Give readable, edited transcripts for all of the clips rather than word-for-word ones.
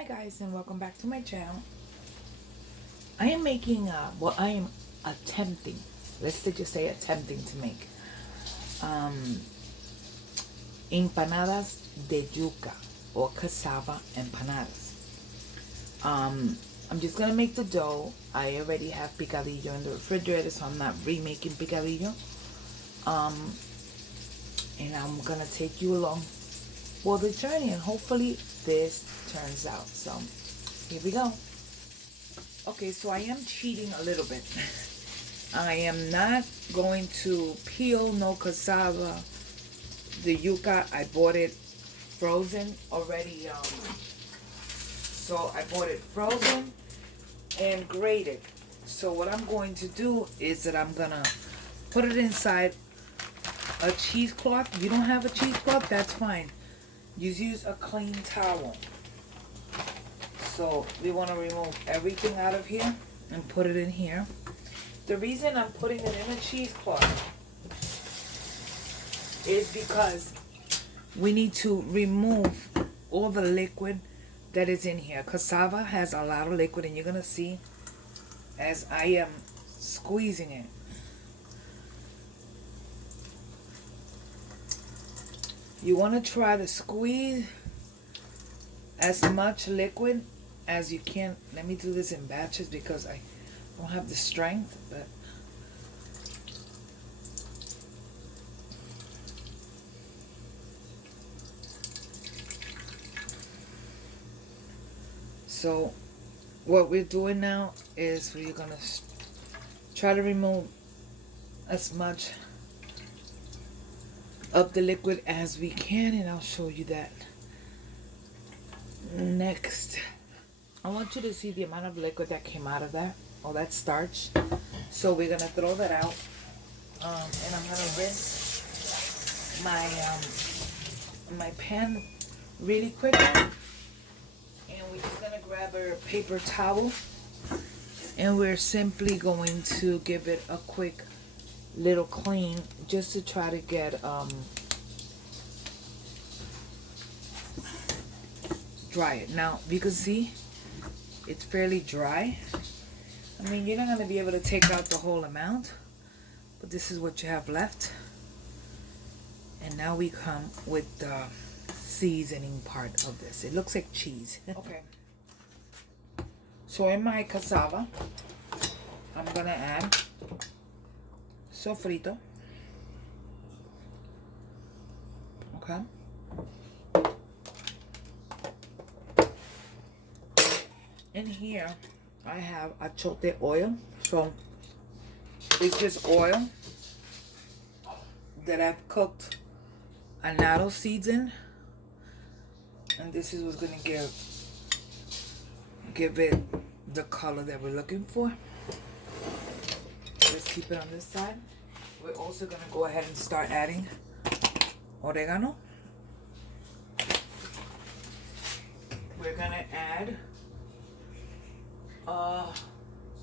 Hi guys, and welcome back to my channel. I am making I am attempting, just say attempting to make empanadas de yuca, or cassava empanadas. I'm just gonna make the dough. I already have picadillo in the refrigerator, so I'm not remaking picadillo. And I'm gonna take you along for the journey, and hopefully this turns out. So here we go. Okay, so I am cheating a little bit. I am not going to peel no cassava. The yuca, I bought it frozen already. So I bought it frozen and grated. So what I'm going to do is that I'm gonna put it inside a cheesecloth. If you don't have a cheesecloth, that's fine. Just use a clean towel. So we want to remove everything out of here and put it in here. The reason I'm putting it in a cheesecloth is because we need to remove all the liquid that is in here. Cassava has a lot of liquid, and you're going to see as I am squeezing it. You want to try to squeeze as much liquid as you can. Let me do this in batches because I don't have the strength, but so what we're doing now is we're gonna try to remove as much of the liquid as we can, and I'll show you that next. I want you to see the amount of liquid that came out of that, all that starch. So we're gonna throw that out, and I'm gonna rinse my pan really quickly, and we're just gonna grab a paper towel, and we're simply going to give it a quick little clean just to try to get dry it. Now you can see it's fairly dry. I mean, you're not going to be able to take out the whole amount, but this is what you have left. And now we come with the seasoning part of this. It looks like cheese. Okay, so in my cassava I'm gonna add sofrito. Okay, in here I have achote oil. So it's just oil that I've cooked annatto seeds in, and this is what's gonna give it the color that we're looking for. Let's keep it on this side. We're also gonna go ahead and start adding oregano. We're gonna add as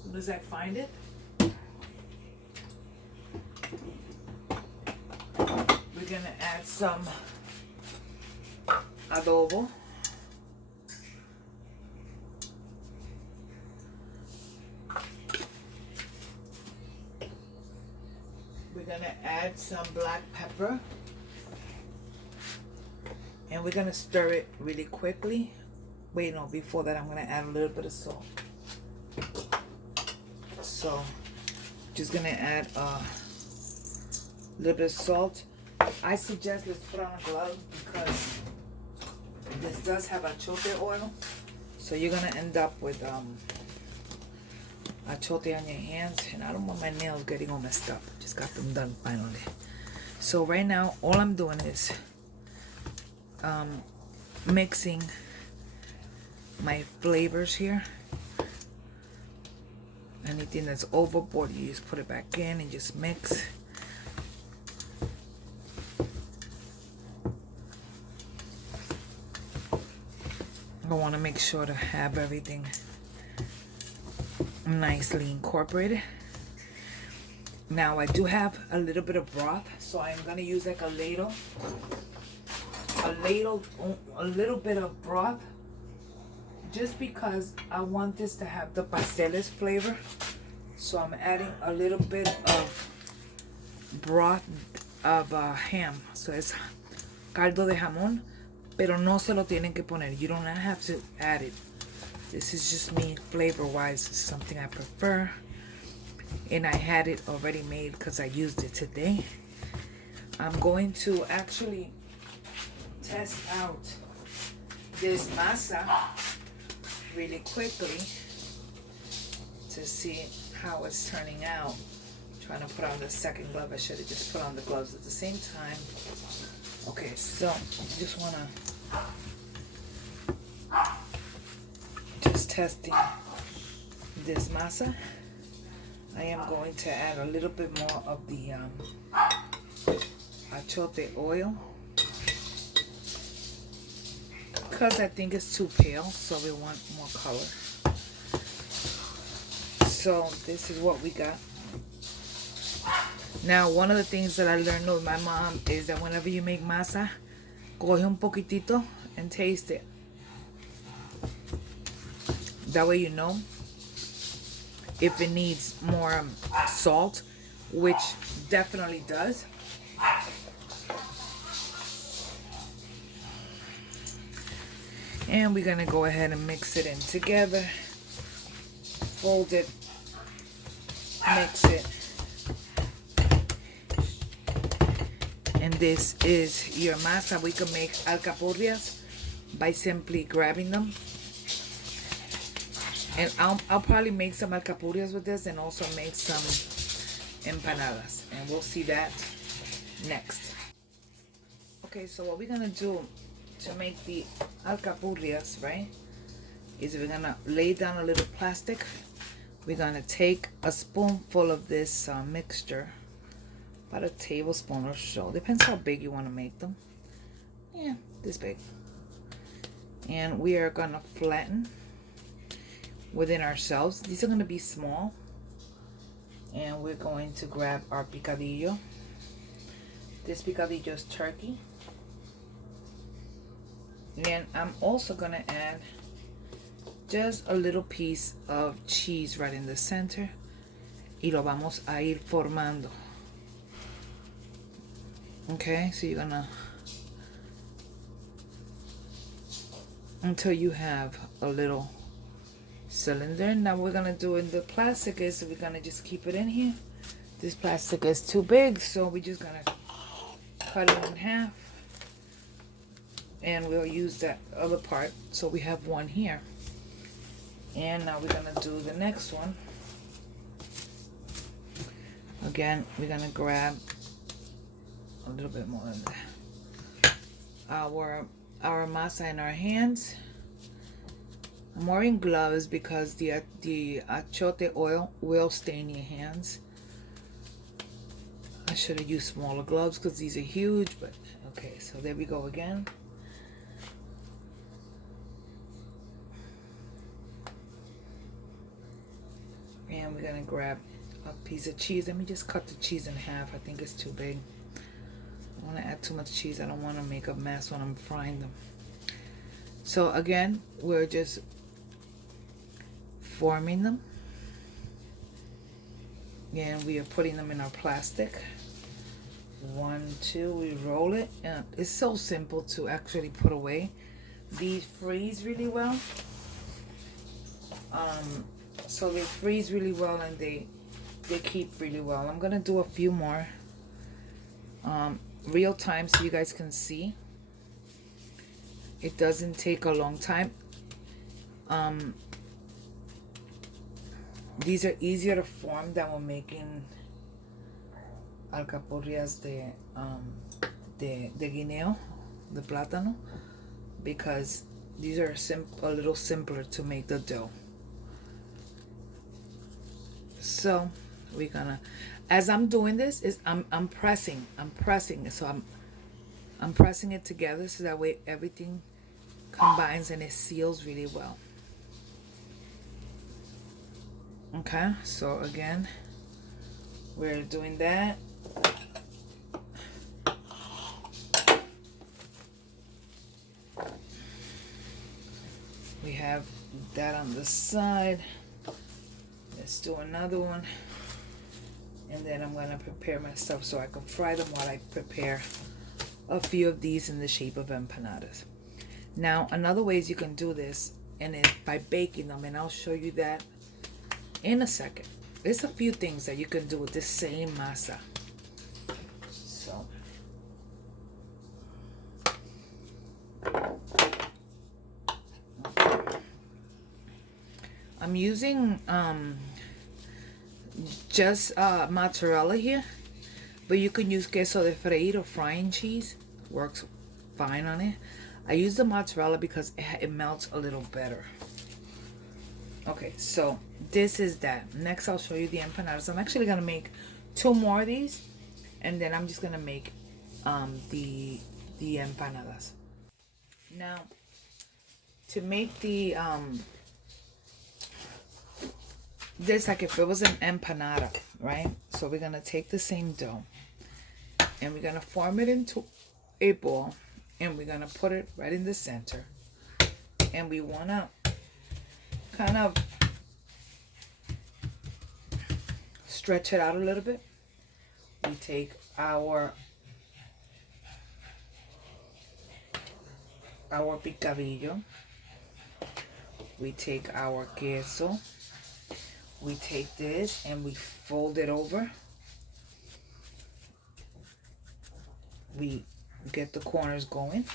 soon as I find it, we're gonna add some adobo. We're gonna add some black pepper, and we're gonna stir it really quickly. Wait, no, before that I'm gonna add a little bit of salt. So just gonna add a little bit of salt. I suggest let's put on a glove because this does have achote oil, so you're gonna end up with achote on your hands, and I don't want my nails getting all messed up. Just got them done finally. So right now all I'm doing is mixing my flavors here. Anything that's overboard, you just put it back in and just mix. I want to make sure to have everything nicely incorporated. Now I do have a little bit of broth, so I'm going to use like a ladle, a little bit of broth just because I want this to have the pasteles flavor, so I'm adding a little bit of broth of ham. So it's caldo de jamón, pero no se lo tienen que poner. You don't have to add it. This is just me flavor wise. It's something I prefer, and I had it already made because I used it today. I'm going to actually test out this masa really quickly to see how it's turning out. I'm trying to put on the second glove. I should have just put on the gloves at the same time. Okay, so just want to just testing this masa. I am going to add a little bit more of the achote oil because I think it's too pale, so we want more color. So this is what we got. Now, one of the things that I learned with my mom is that whenever you make masa, coge un poquitito and taste it. That way you know if it needs more salt, which definitely does. And we're gonna go ahead and mix it in together. Fold it, mix it. And this is your masa. We can make alcapurrias by simply grabbing them. And I'll probably make some alcapurrias with this and also make some empanadas. And we'll see that next. Okay, so what we're gonna do to make the alcapurrias, right, is we're gonna lay down a little plastic. We're gonna take a spoonful of this mixture, about a tablespoon or so. Depends how big you want to make them. Yeah, this big. And we are gonna flatten within ourselves. These are gonna be small. And we're going to grab our picadillo. This picadillo is turkey. And I'm also gonna add just a little piece of cheese right in the center. Y lo vamos a ir formando. Okay, so you're gonna, until you have a little cylinder. Now we're gonna do in the plastic is we're gonna just keep it in here. This plastic is too big, so we're just gonna cut it in half. And we'll use that other part, so we have one here. And now we're gonna do the next one. Again, we're gonna grab a little bit more than that. Our masa in our hands. I'm wearing gloves because the achote oil will stain your hands. I should have used smaller gloves because these are huge, but okay, so there we go again. And we're gonna grab a piece of cheese. Let me just cut the cheese in half. I think it's too big. I don't want to add too much cheese. I don't want to make a mess when I'm frying them. So again, we're just forming them. And we are putting them in our plastic. 1, 2, we roll it. And it's so simple to actually put away. These freeze really well. So they freeze really well and they keep really well. I'm gonna do a few more real time so you guys can see. It doesn't take a long time. These are easier to form than when making alcapurrias de guineo, the platano, because these are a little simpler to make the dough. So we're gonna, as I'm doing this, is I'm pressing, so I'm pressing it together so that way everything combines and it seals really well. Okay, so again, we're doing that. We have that on the side. Let's do another one. And then I'm going to prepare my stuff so I can fry them while I prepare a few of these in the shape of empanadas. Now, another ways you can do this and it's by baking them, and I'll show you that in a second. There's a few things that you can do with this same masa. So, I'm using just mozzarella here, but you can use queso de freír or frying cheese. Works fine on it. I use the mozzarella because it melts a little better. Okay, so this is that. Next, I'll show you the empanadas. I'm actually gonna make 2 more of these, and then I'm just gonna make the empanadas. Now, to make the this, like if it was an empanada, right? So we're gonna take the same dough and we're gonna form it into a ball, and we're gonna put it right in the center, and we wanna kind of stretch it out a little bit. We take our picadillo, we take our queso, we take this and we fold it over. We get the corners going.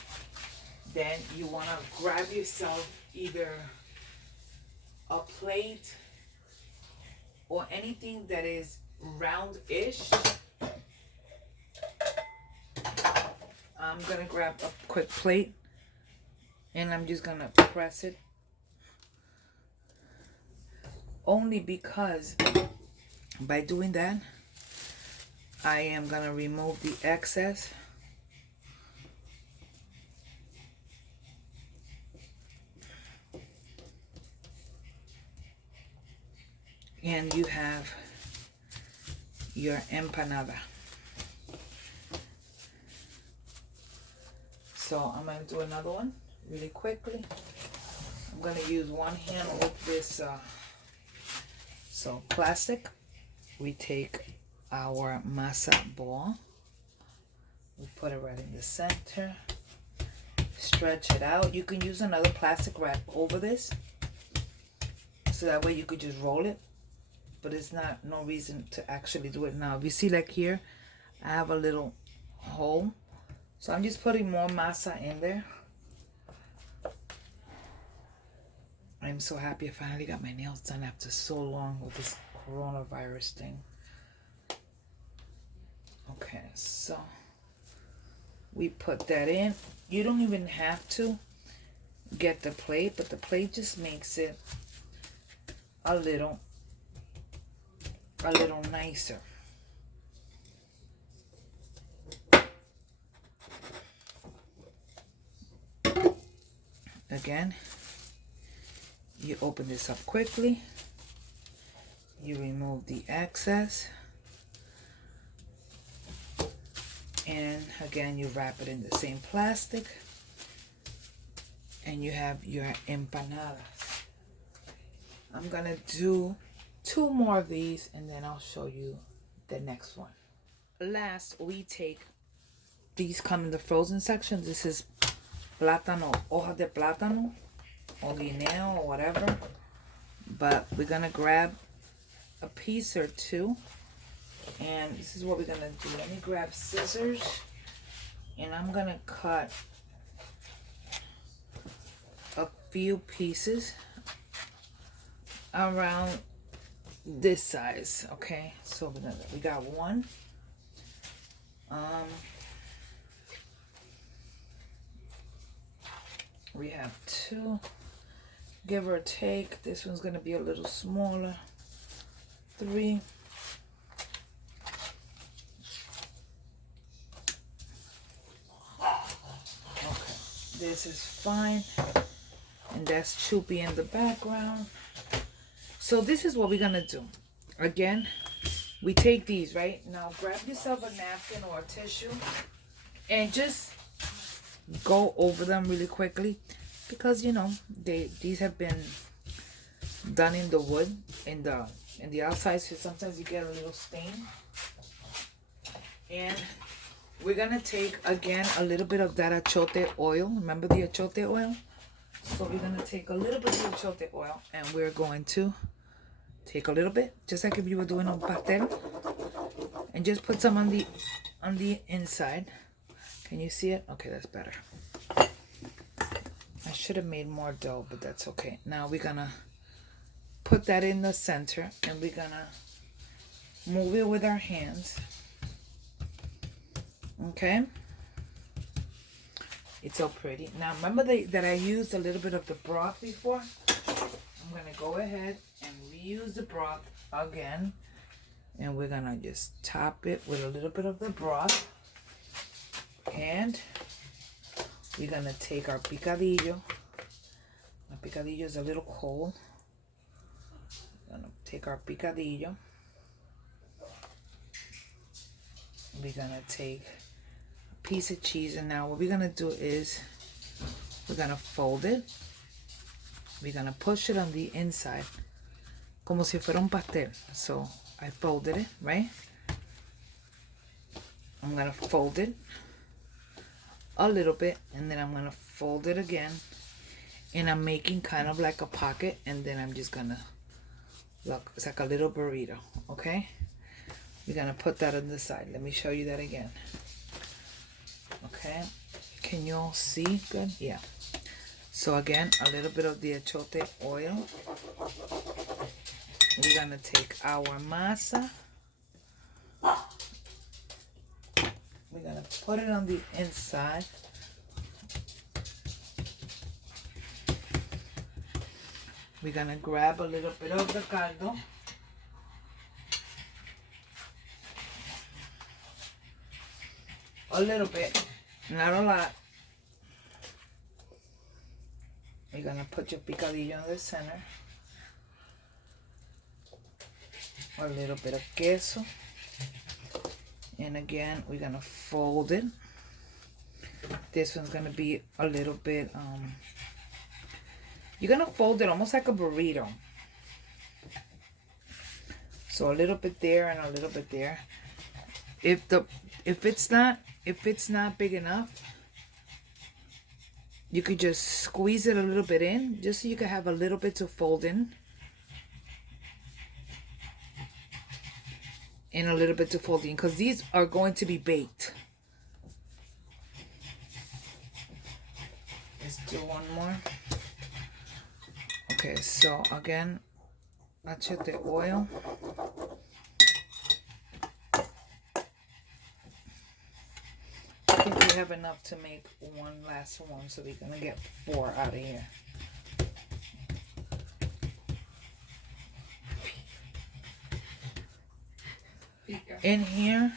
Then you want to grab yourself either a plate or anything that is round-ish. I'm going to grab a quick plate and I'm just going to press it. Only because by doing that, I am going to remove the excess. And you have your empanada. So I'm going to do another one really quickly. I'm going to use one hand with this plastic. We take our masa ball, we put it right in the center, stretch it out. You can use another plastic wrap over this, so that way you could just roll it, but it's no reason to actually do it now. If you see, like here, I have a little hole, so I'm just putting more masa in there. I'm so happy I finally got my nails done after so long with this coronavirus thing. Okay, so we put that in. You don't even have to get the plate, but the plate just makes it a little nicer. Again, you open this up quickly, you remove the excess, and again you wrap it in the same plastic, and you have your empanadas. I'm gonna do 2 more of these and then I'll show you the next one. Last, we take, these come in the frozen section. This is platano, hoja de platano, or guineo, or whatever. But we're gonna grab a piece or 2, and this is what we're gonna do. Let me grab scissors, and I'm gonna cut a few pieces around this size. Okay, so we got 1. We have 2, give or take. This one's gonna be a little smaller. 3. Okay, this is fine, and that's Chupi in the background. So this is what we're gonna do. Again, we take these, right? Now grab yourself a napkin or a tissue and just go over them really quickly, because you know these have been done in the wood, in the outside, so sometimes you get a little stain. And we're gonna take again a little bit of that achote oil. Remember the achote oil? So we're gonna take a little bit of the achote oil, and we're going to take a little bit, just like if you were doing a pastel, and just put some on the inside. Can you see it? Okay, that's better. I should have made more dough, but that's okay. Now we're gonna put that in the center, and we're gonna move it with our hands. Okay, it's so pretty. Now remember that I used a little bit of the broth before. I'm gonna go ahead and reuse the broth again, and we're gonna just top it with a little bit of the broth, and we're gonna take our picadillo. My picadillo is a little cold. We're gonna take our picadillo. We're gonna take piece of cheese, and now what we're gonna do is we're gonna fold it. We're gonna push it on the inside como si fuera un pastel. So I folded it, right? I'm gonna fold it a little bit, and then I'm gonna fold it again, and I'm making kind of like a pocket, and then I'm just gonna look, it's like a little burrito. Okay, we're gonna put that on the side. Let me show you that again. Okay, can you all see good? Yeah. So again, a little bit of the achote oil. We're gonna take our masa. We're gonna put it on the inside. We're gonna grab a little bit of the caldo. A little bit, not a lot. You're gonna put your picadillo in the center. A little bit of queso. And again, we're gonna fold it. This one's gonna be a little bit, you're gonna fold it almost like a burrito. So a little bit there and a little bit there. If it's not big enough, you could just squeeze it a little bit in, just so you can have a little bit to fold in. And a little bit to fold in, because these are going to be baked. Let's do one more. Okay, so again, achete oil. I think we have enough to make one last one, so we're gonna get 4 out of here. In here,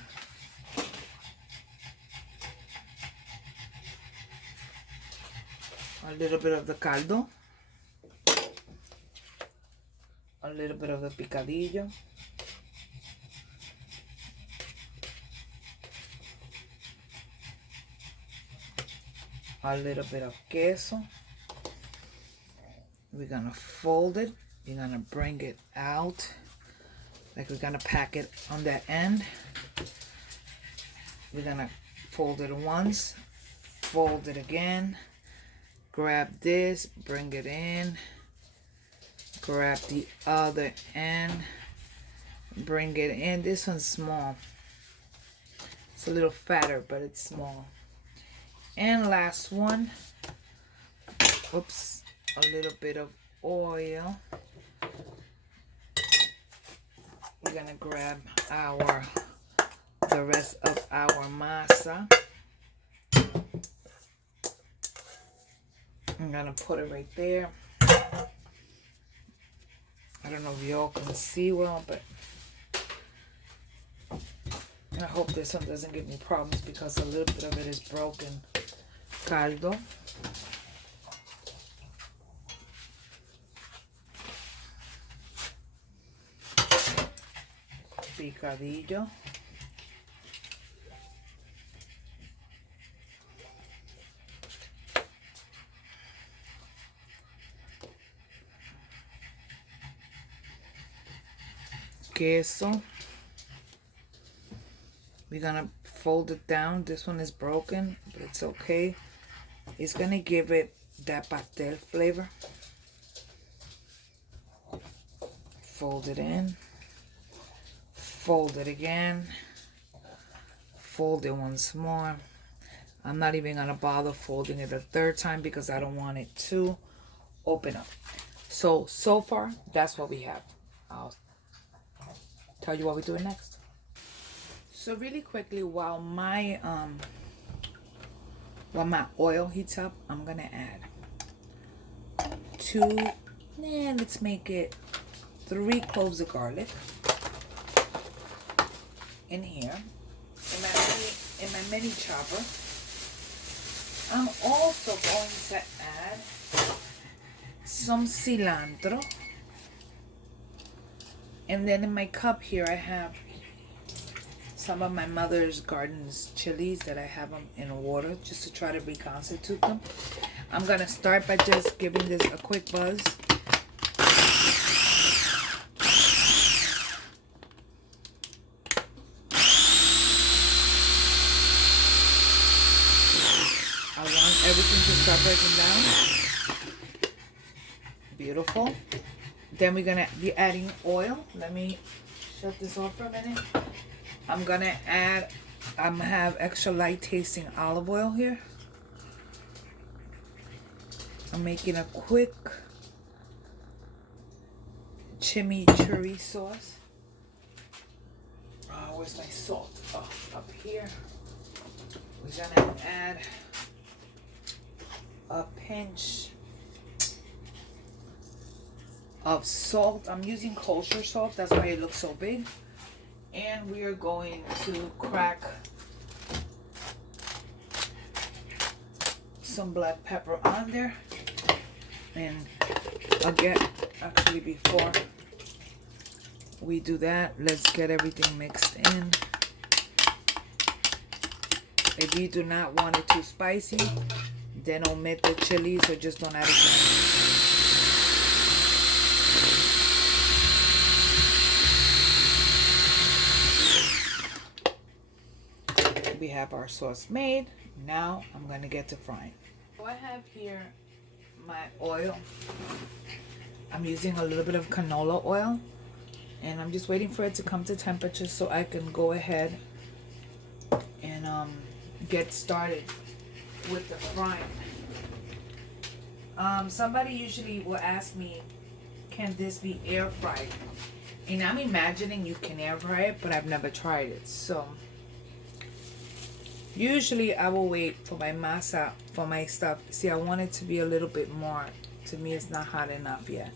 a little bit of the caldo, a little bit of the picadillo, a little bit of queso. We're gonna fold it. You're gonna bring it out. Like we're gonna pack it on that end. We're gonna fold it once, fold it again, grab this, bring it in, grab the other end, bring it in. This one's small. It's a little fatter, but it's small. And last one, oops, a little bit of oil. We're gonna grab the rest of our masa. I'm gonna put it right there. I don't know if y'all can see well, but I hope this one doesn't give me problems because a little bit of it is broken. Caldo. Picadillo. queso. We're gonna fold it down. This one is broken, but it's okay. It's gonna give it that pastel flavor. Fold it in. Fold it again. Fold it once more. I'm not even gonna bother folding it a third time because I don't want it to open up. So far, that's what we have. I'll tell you what we're doing next. So really quickly, while my oil heats up, I'm gonna add let's make it 3 cloves of garlic in here in my mini chopper. I'm also going to add some cilantro, and then in my cup here I have some of my mother's garden's chilies that I have them in water just to try to reconstitute them. I'm gonna start by just giving this a quick buzz. I want everything to start breaking down. Beautiful. Then we're gonna be adding oil. Let me shut this off for a minute. I'm gonna have extra light tasting olive oil here. I'm making a quick chimichurri sauce. Where's my salt? Oh, up here. We're gonna add a pinch of salt. I'm using kosher salt, that's why it looks so big. And we are going to crack some black pepper on there. And again, actually before we do that, let's get everything mixed in. If you do not want it too spicy, then omit the chilies or just don't add it. We have our sauce made. Now I'm going to get to frying. So I have here my oil. I'm using a little bit of canola oil, and I'm just waiting for it to come to temperature so I can go ahead and get started with the frying. Somebody usually will ask me, can this be air fried? And I'm imagining you can air fry it, but I've never tried it. So usually I will wait for my masa, for my stuff. See, I want it to be a little bit more. To me, it's not hot enough yet.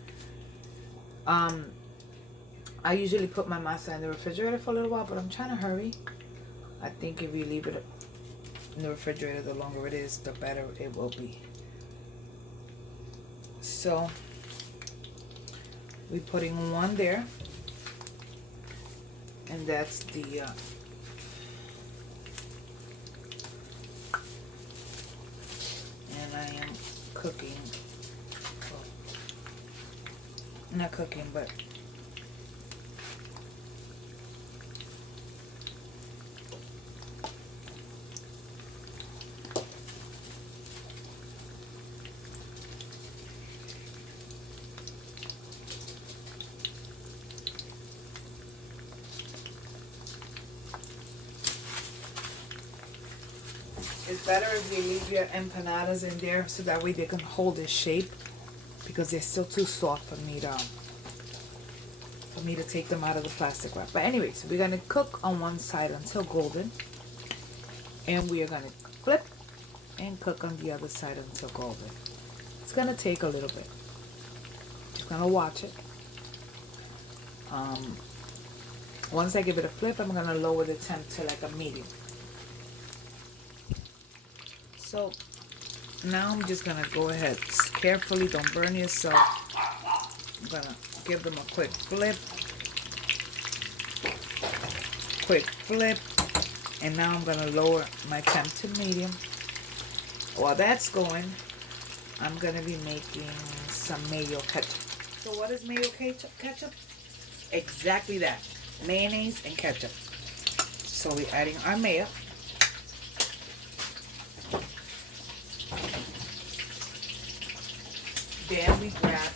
I usually put my masa in the refrigerator for a little while, but I'm trying to hurry. I think if you leave it in the refrigerator, the longer it is, the better it will be. So we're putting one there, and that's the and I am cooking, well, not cooking, but it's better if you leave your empanadas in there so that way they can hold their shape, because they're still too soft for me to take them out of the plastic wrap. But anyways, we're gonna cook on one side until golden, and we are gonna flip and cook on the other side until golden. It's gonna take a little bit. Just gonna watch it. Once I give it a flip, I'm gonna lower the temp to like a medium. So now I'm just gonna go ahead carefully, don't burn yourself. I'm gonna give them a quick flip, and now I'm gonna lower my temp to medium. While that's going, I'm gonna be making some mayo ketchup. So what is mayo ketchup? Exactly that. Mayonnaise and ketchup. So we're adding our mayo. Then we grab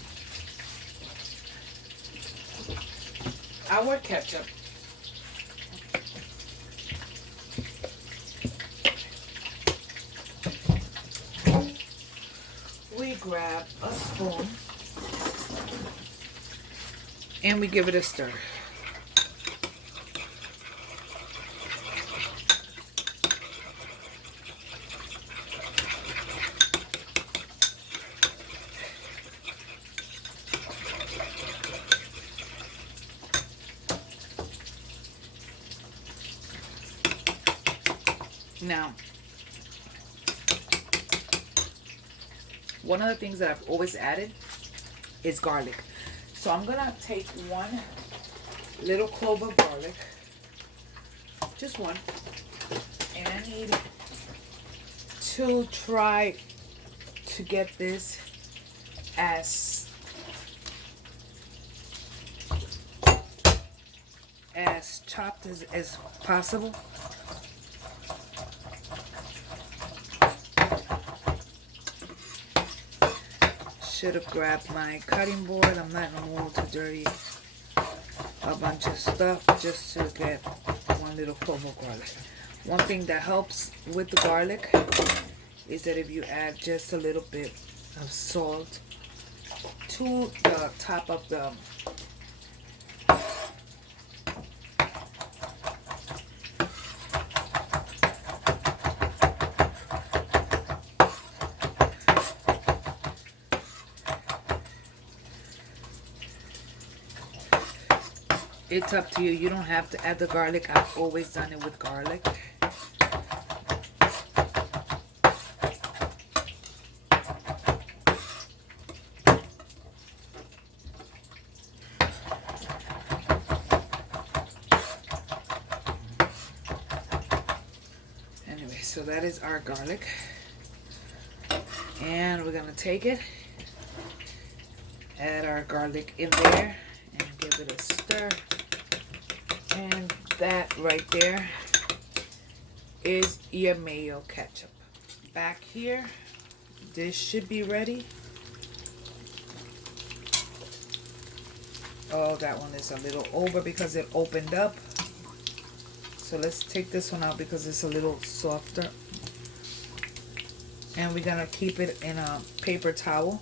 our ketchup. We grab a spoon and we give it a stir. Now, one of the things that I've always added is garlic. So I'm gonna take one little clove of garlic, just one, and I need to try to get this as chopped as possible. Should have grabbed my cutting board. I'm not in the mood to dirty a bunch of stuff just to get one little clove of garlic. One thing that helps with the garlic is that if you add just a little bit of salt to the top of the it's up to you. You don't have to add the garlic. I've always done it with garlic. Anyway, so that is our garlic. And we're going to take it, add our garlic in there, and give it a stir. And that right there is your mayo ketchup. Back here, this should be ready. Oh, that one is a little over because it opened up. So let's take this one out because it's a little softer. And we're gonna keep it in a paper towel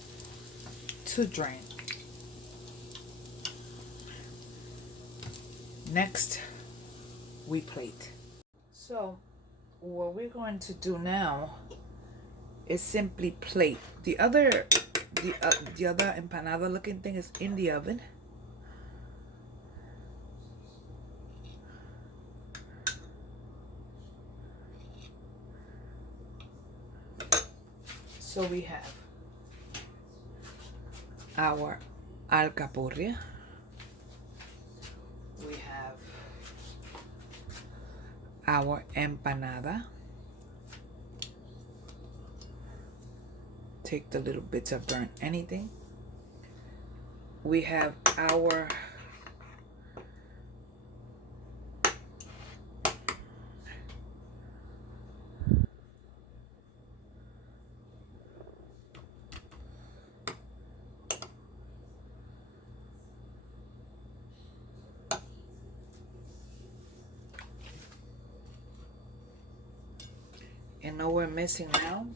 to drain. Next, we plate. So what we're going to do now is simply plate. The other empanada looking thing is in the oven. So we have our alcapurria. We have our empanada. Take the little bits of burnt anything. We have our and what we're missing now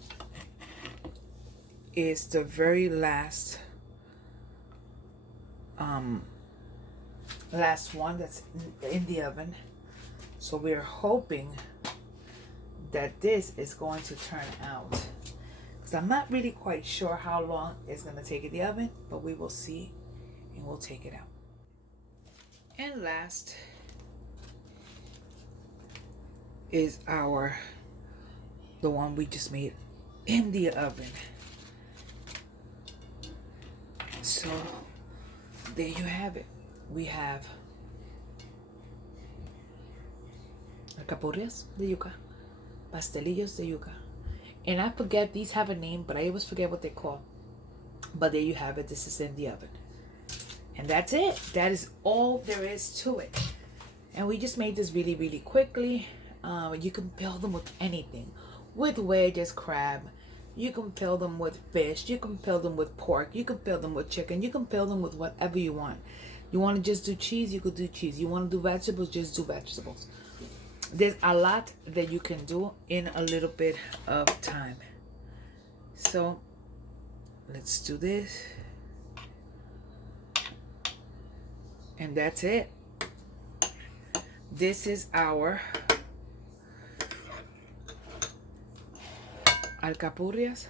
is the very last one that's in the oven. So we're hoping that this is going to turn out, because I'm not really quite sure how long it's going to take in the oven, but we will see and we'll take it out. And last is the one we just made in the oven. So there you have it. We have alcaporias de yuca, pastelillos de yuca, and I forget, these have a name, but I always forget what they call. But there you have it. This is in the oven. And that's it. That is all there is to it. And we just made this really, really quickly. You can fill them with anything. With wedges, crab. You can fill them with fish. You can fill them with pork. You can fill them with chicken. You can fill them with whatever you want. You want to just do cheese, you could do cheese. You want to do vegetables, just do vegetables. There's a lot that you can do in a little bit of time. So let's do this. And that's it. This is our alcapurrias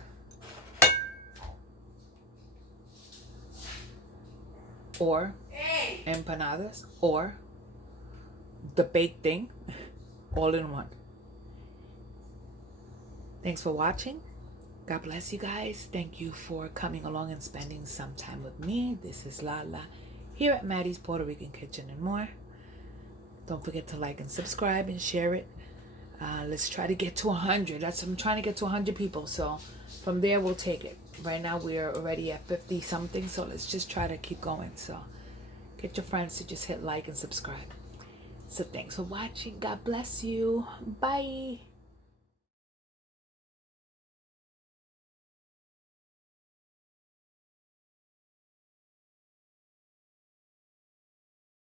or empanadas or the baked thing all in one. Thanks for watching. God bless you guys. Thank you for coming along and spending some time with me. This is Lala here at Maddie's Puerto Rican Kitchen and More. Don't forget to like and subscribe and share it. Let's try to get to 100. I'm trying to get to 100 people. So from there, we'll take it. Right now, we are already at 50 something. So let's just try to keep going. So get your friends to just hit like and subscribe. So thanks for watching. God bless you. Bye.